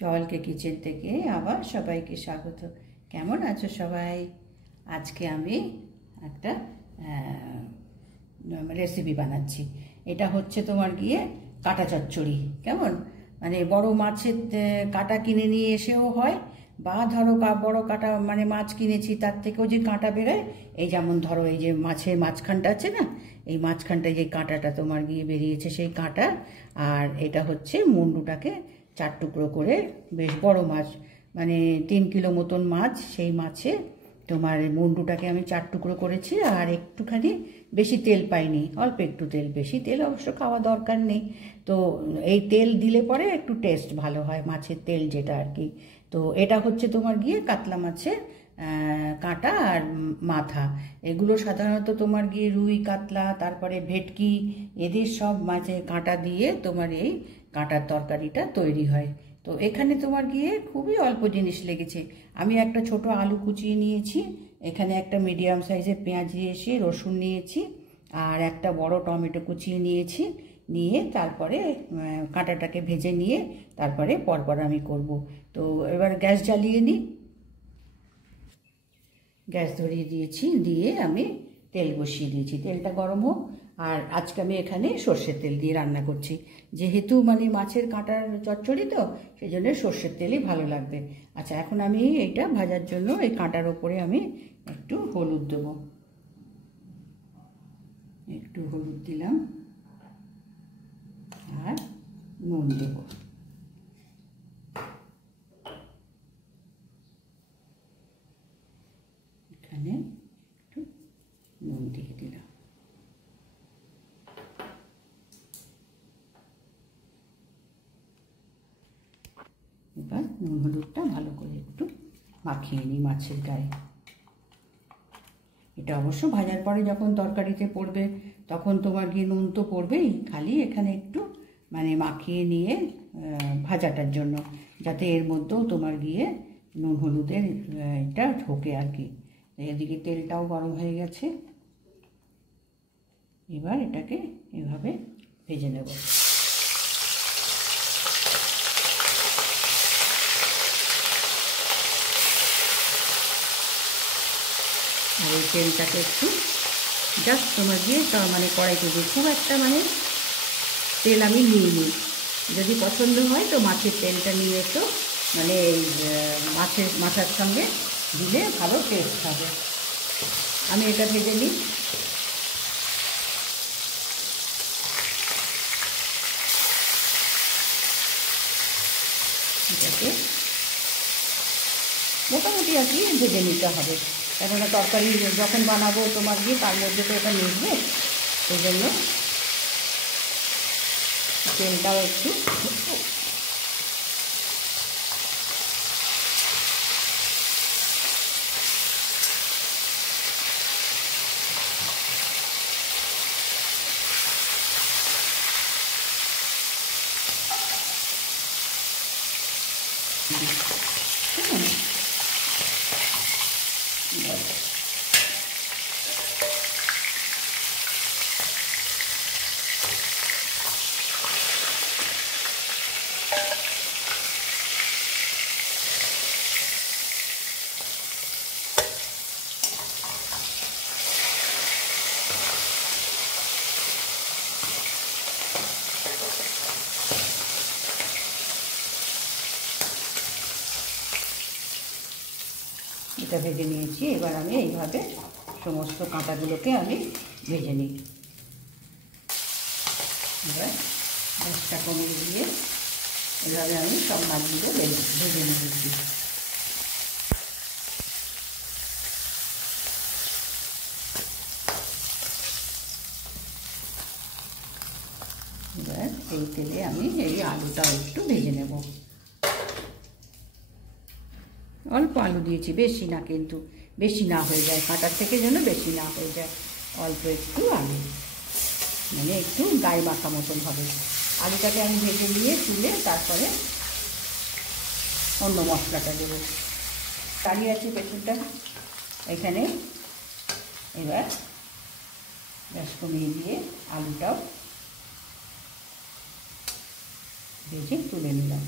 জলকে কিচেন থেকে আবার সবাইকে স্বাগত। কেমন আছো সবাই? আজকে আমি একটা রেসিপি বানাচ্ছি। এটা হচ্ছে তোমার গিয়ে কাটা চচ্চড়ি। কেমন মানে বড় মাছের কাটা কিনে নিয়ে এসেও হয়, বা ধরো বড় কাটা মানে মাছ কিনেছি তার থেকেও যে কাঁটা বেরোয়, এই যেমন ধরো এই যে মাছের মাঝখানটা আছে না, এই মাঝখানটায় যে কাঁটাটা তোমার গিয়ে বেরিয়েছে সেই কাঁটা। আর এটা হচ্ছে মুন্ডুটাকে 4 টুকরো করে, বেশ বড় মাছ মানে 3 কিলো মতন মাছ, সেই মাছে তোমার মুন্ডুটাকে আমি 4 টুকরো করেছি। আর একটুখানি বেশি তেল পাইনি, অল্প একটু তেল, বেশি তেল অবশ্য খাওয়া দরকার নেই। তো এই তেল দিলে পরে একটু টেস্ট ভালো হয়, মাছের তেল যেটা আর কি। তো এটা হচ্ছে তোমার গিয়ে কাতলা মাছের কাঁটা আর মাথা। এগুলো সাধারণত তোমার গিয়ে রুই কাতলা তারপরে ভেটকি এদের সব মাছের কাঁটা দিয়ে তোমার এই কাঁটার তরকারিটা তৈরি হয়। তো এখানে তোমার গিয়ে খুবই অল্প জিনিস লেগেছে। আমি একটা ছোট আলু কুচিয়ে নিয়েছি, এখানে একটা মিডিয়াম সাইজের পেঁয়াজ নিয়েছি, রসুন নিয়েছি, আর একটা বড় টমেটো কুচিয়ে নিয়েছি। নিয়ে তারপরে কাঁটাটাকে ভেজে নিয়ে তারপরে পরপর আমি করব। তো এবার গ্যাস জ্বালিয়ে নিই, গ্যাস ধরিয়ে দিয়েছি, দিয়ে আমি তেল বসিয়ে দিয়েছি, তেলটা গরম হোক। আর আজকে আমি এখানে সর্ষের তেল দিয়ে রান্না করছি, যেহেতু মানে মাছের কাঁটার চচ্চড়ি তো সেই জন্য সর্ষের তেলই ভালো লাগবে। আচ্ছা, এখন আমি এইটা ভাজার জন্য এই কাঁটার ওপরে আমি একটু হলুদ দেবো, একটু হলুদ দিলাম আর নুন দেবো। এখানে একটু নুন দিয়ে দিলাম। এবার নুন হলুদটা ভালো করে একটু মাখিয়ে নিই মাছের গায়ে। এটা অবশ্য ভাজার পরে যখন তরকারিতে পড়বে তখন তোমার গিয়ে নুন তো পড়বেই, খালি এখানে একটু মানে মাখিয়ে নিয়ে ভাজাটার জন্য, যাতে এর মধ্যেও তোমার গিয়ে নুন হলুদের এটা ঢোকে আর কি। এদিকে তেলটাও গরম হয়ে গেছে, এবার এটাকে এভাবে ভেজে নেব। আর এই তেলটাকে একটু জাস্ট তোমার দিয়ে মানে কড়াইতে দিয়ে, খুব একটা মানে তেল আমি নিয়ে নিই। যদি পছন্দ হয় তো মাছের তেলটা নিয়ে এসো, মানে এই মাছের মাথার সঙ্গে দিলে ভালো টেস্ট হবে। আমি এটা ভেজে নিই। এটাকে মোটামুটি আর কি ভেজে নিতে হবে, কেননা তরকারি যখন বানাবো তোমার গিয়ে তার মধ্যে তো এটা মিশবে, সেই জন্য তেলটাও একটু এটা ভেজে নিয়েছি। এবার আমি এইভাবে সমস্ত কাঁটাগুলোকে আমি ভেজে নিই। এবার গ্যাসটা কমিয়ে দিয়ে এভাবে আমি সব মাছগুলো ভেজে নিয়েছি। এবার এই তেলে আমি এই আলুটাও একটু ভেজে নেব। অল্প আলু দিয়েছি, বেশি না, কিন্তু বেশি না হয়ে যায়, কাঁটার থেকে যেন বেশি না হয়ে যায়। অল্প একটু আলু, মানে একটু গায়ে মাখা মতন হবে। আলুটাকে আমি ভেজে নিয়ে তুলে তারপরে অন্য মশলাটা দেবো। দাঁড়িয়ে আছে পেছনটা এখানে। এবার গ্যাস কমিয়ে দিয়ে আলুটাও ভেজে তুলে নিলাম।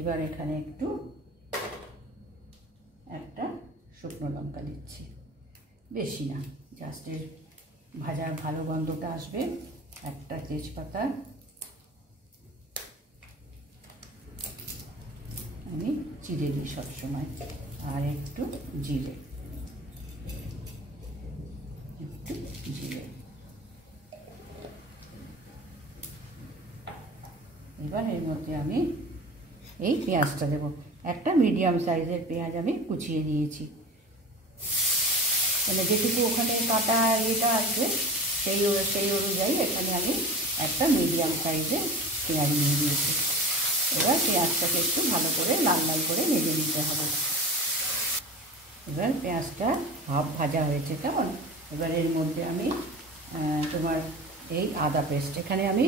এবার এখানে একটু একটা শুকনো লঙ্কা দিচ্ছি, বেশি না, জাস্ট এর ভাজার ভালো গন্ধটা আসবে। একটা তেজপাতা আমি চিড়ে দিই সবসময়, আর একটু জিরে, এবার এর মধ্যে আমি এই পেঁয়াজটা দেব। একটা মিডিয়াম সাইজের পেঁয়াজ আমি কুচিয়ে নিয়েছি, মানে যেটুকু ওখানে কাটা এটা আছে সেই অনুযায়ী এখানে আমি একটা মিডিয়াম সাইজের পেঁয়াজ নিয়ে নিয়েছি। এবার পেঁয়াজটাকে একটু ভালো করে লাল লাল করে ভেজে নিতে হবে। এবার পেঁয়াজটা হাফ ভাজা হয়েছে, কেমন? এবার এর মধ্যে আমি তোমার এই আদা পেস্ট, এখানে আমি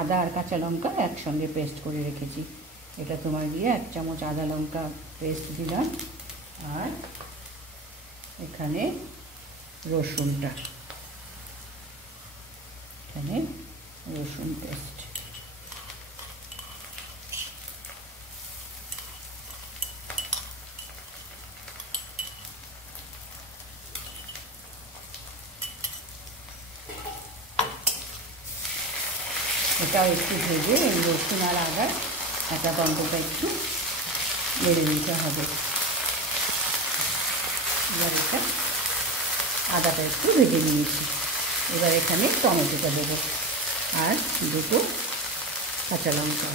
আদা আর কাঁচা লঙ্কা একসঙ্গে পেস্ট করে রেখেছি, এটা তোমার দিয়ে 1 চামচ আদা লঙ্কা পেস্ট দিলাম। আর এখানে রসুনটা, এখানে রসুন পেস্ট, এটাও একটু ভেজে এই রসুন আর আদার একটা গন্ধটা একটু নেড়ে নিতে হবে। এবার এটা আদাটা একটু ভেজে নিয়েছি, এবার এখানে টমেটোটা দেবো আর দুটো কাঁচা লঙ্কা,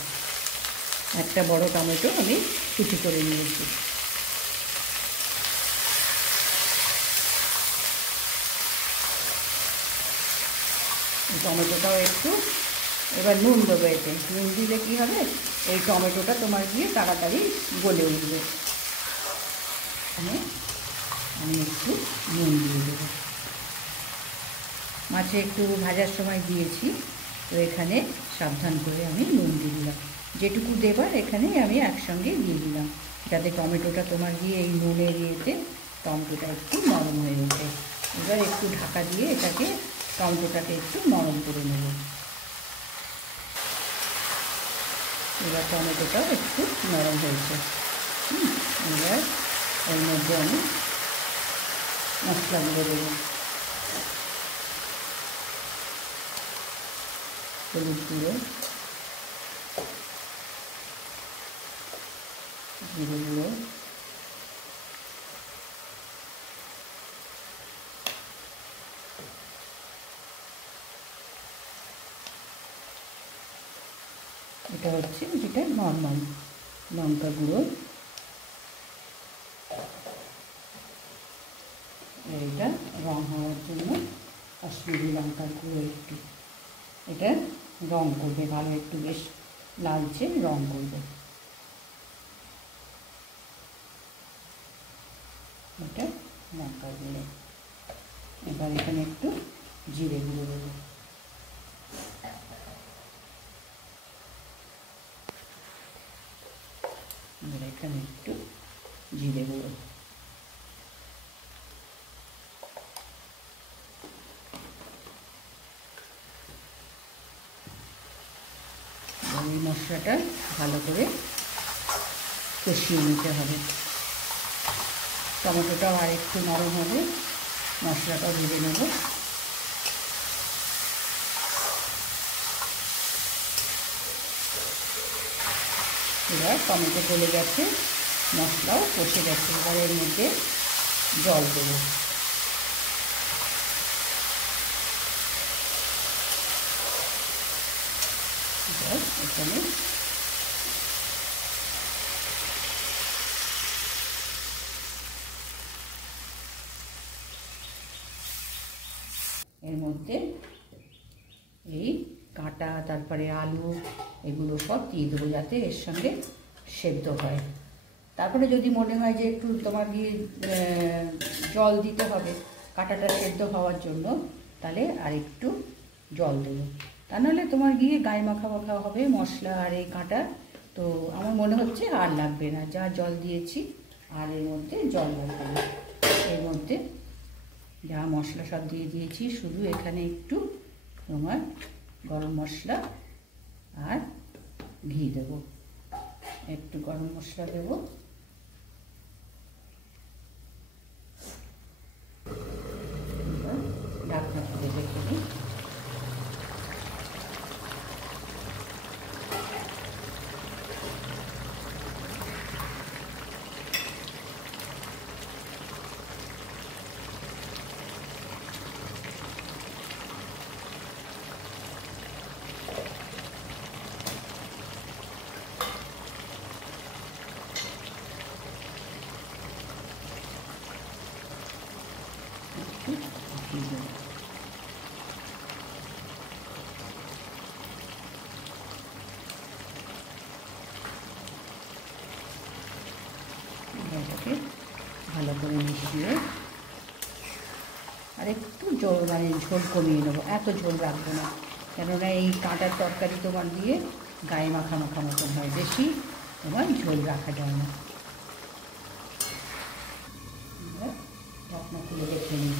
একটা বড় টমেটো আমি কুচি করে নিয়েছি। টমেটোটাও একটু, এবার নুন দেবো, এতে নুন দিলে কী হবে, এই টমেটোটা তোমার গিয়ে তাড়াতাড়ি গলে উঠবে। এখানে আমি একটু নুন দিয়ে দেবো, মাছে একটু ভাজার সময় দিয়েছি, তো এখানে সাবধান করে আমি নুন দিয়ে দিলাম, যেটুকু দেবার এখানে আমি একসঙ্গে দিয়ে দিলাম, যাতে টমেটোটা তোমার গিয়ে এই নুনের ইয়েতে টমেটোটা একটু নরম হয়ে ওঠে। এবার একটু ঢাকা দিয়ে এটাকে টমেটোটাকে একটু নরম করে নেব। এবার টমেটোটাও একটু নরম হয়েছে, এবার এর মধ্যে আমি মশলাগুলো দেবো। হলুদ গুঁড়ো, জিরে গুঁড়ো, এটা হচ্ছে যেটা নর্মাল লঙ্কা গুঁড়ো, এটা রং হওয়ার জন্য কাশ্মীরি লঙ্কার গুঁড়ো একটু, এটা রং করবে ভালো, একটু বেশ লালচে রং করবে। এটা লঙ্কা গুঁড়ো, এবার এখানে একটু জিরে গুঁড়ো দেবো, এখানে একটু জিরে গুঁড়ো, এই মশলাটা ভালো করে কষিয়ে নিতে হবে। টমেটোটাও আর একটু নরম হবে, মশলাটাও ভেজে নেব। এবার টমেটো গলে গেছে, মশলাও কষে গেছে, এবার এর মধ্যে জল দেবো। এখানে এর মধ্যে এই কাঁটা, তারপরে আলু, এগুলো সব দিয়ে দেবো যাতে এর সঙ্গে সেদ্ধ হয়। তারপরে যদি মনে হয় যে একটু তোমার দিয়ে জল দিতে হবে কাঁটাটা সেদ্ধ হওয়ার জন্য, তাহলে আর একটু জল দেবো, তা নাহলে তোমার গিয়ে গায়ে মাখা মাখা হবে মশলা আর এই কাঁটা। তো আমার মনে হচ্ছে আর লাগবে না, যা জল দিয়েছি আর এর মধ্যে জল লাগবে না। এর মধ্যে যা মশলা সব দিয়ে দিয়েছি, শুধু এখানে একটু তোমার গরম মশলা আর ঘি দেবো, একটু গরম মশলা দেবো, ঢাকনা খুলে রেখে দিই। এটাকে ভালো করে মিশিয়ে আর একটু ঝোল মানে ঝোল কমিয়ে নেবো, এত ঝোল রাখবো না, কেননা এই কাঁটার তরকারি তোমার দিয়ে গায়ে মাখা মাখা মতন হয়, বেশি তোমার ঝোল রাখা যায় না। ঢাকনা খুলে রেখে নিই।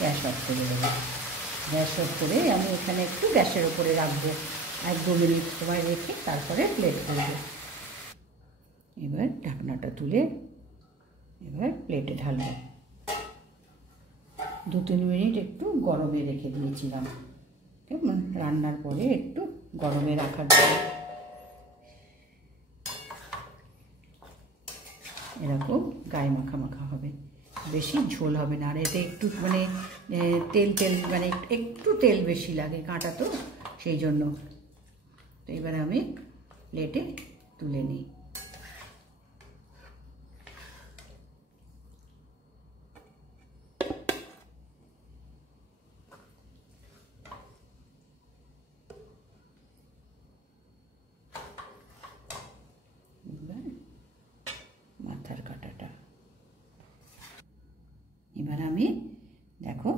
গ্যাস অফ করে দেবো। গ্যাস অফ করে আমি এখানে একটু গ্যাসের ওপরে রাখবো, 1-2 মিনিট সময় রেখে তারপরে প্লেট করবো। এবার ঢাকনাটা তুলে এবার প্লেটে ঢালবো। 2-3 মিনিট একটু গরমে রেখে দিয়েছিলাম, কেমন রান্নার পরে একটু গরমে রাখার পরে এরকম গায়ে মাখা মাখা হবে, বেশি ঝোল হবে না। আর এতে একটু মানে তেল মানে একটু তেল বেশি লাগে, কাঁটা তো সেই জন্য। তো এবার আমি প্লেটে তুলে নিই। মাথার কাঁটাটা এবার আমি দেখো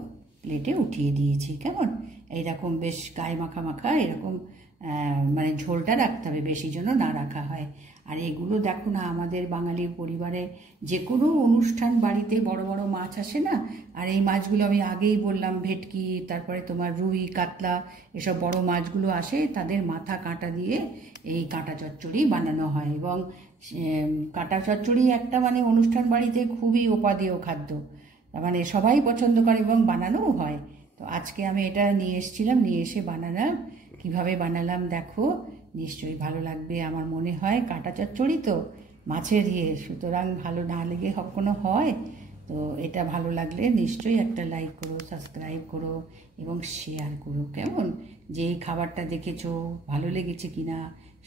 প্লেটে উঠিয়ে দিয়েছি, কেমন এইরকম বেশ গায়ে মাখা মাখা এরকম মানে ঝোলটা রাখতে হবে, বেশি যেন না রাখা হয়। আর এগুলো দেখো না, আমাদের বাঙালির পরিবারে যে কোনো অনুষ্ঠান বাড়িতে বড় বড় মাছ আসে না, আর এই মাছগুলো আমি আগেই বললাম, ভেটকি, তারপরে তোমার রুই, কাতলা, এসব বড় মাছগুলো আসে, তাদের মাথা কাঁটা দিয়ে এই কাঁটা চচ্চড়ি বানানো হয়। এবং কাঁটা চচ্চড়ি একটা মানে অনুষ্ঠান বাড়িতে খুবই উপাদেয় খাদ্য, মানে সবাই পছন্দ করে এবং বানানোও হয়। তো আজকে আমি এটা নিয়ে এসেছিলাম, নিয়ে এসে বানালাম। কিভাবে বানালাম দেখো, নিশ্চয়ই ভালো লাগবে আমার মনে হয়। কাঁটা চচ্চড়ি তো মাছের সুতরাং ভালো না লেগে কখনো হয়। তো এটা ভালো লাগলে নিশ্চয়ই একটা লাইক করো, সাবস্ক্রাইব করো এবং শেয়ার করো, কেমন যে এই খাবারটা দেখেছো ভালো লেগেছে কিনা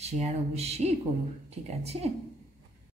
শেয়ার অবশ্যই করো, ঠিক আছে।